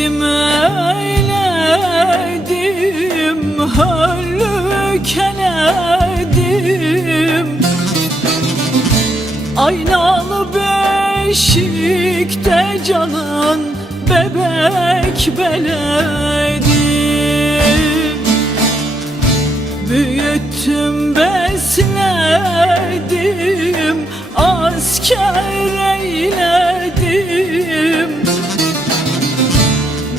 Eyledim eyledim Hallükeledim. Aynalı beşikte canan Bebek beledim Büyüttüm besledim Asker eyledim.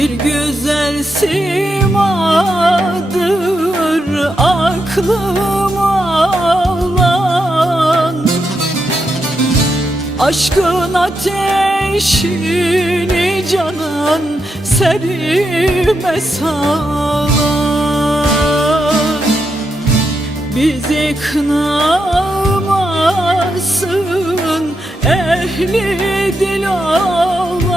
Bir güzel simadır aklıma alan. Aşkın ateşini canan serime salan. Bizi kınamasın ehli dil olan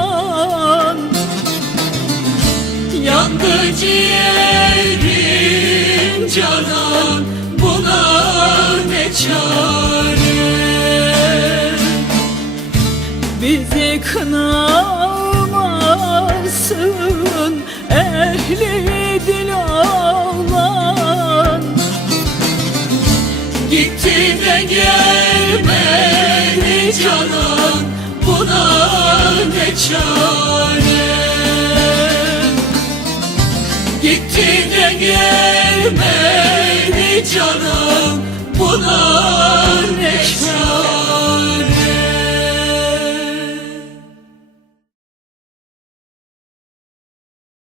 Yandı ciğerim canan buna ne çare? Bizi kınamasın ehli dil olan Gitti de gelmedi canan buna ne çare gelmedi canım buna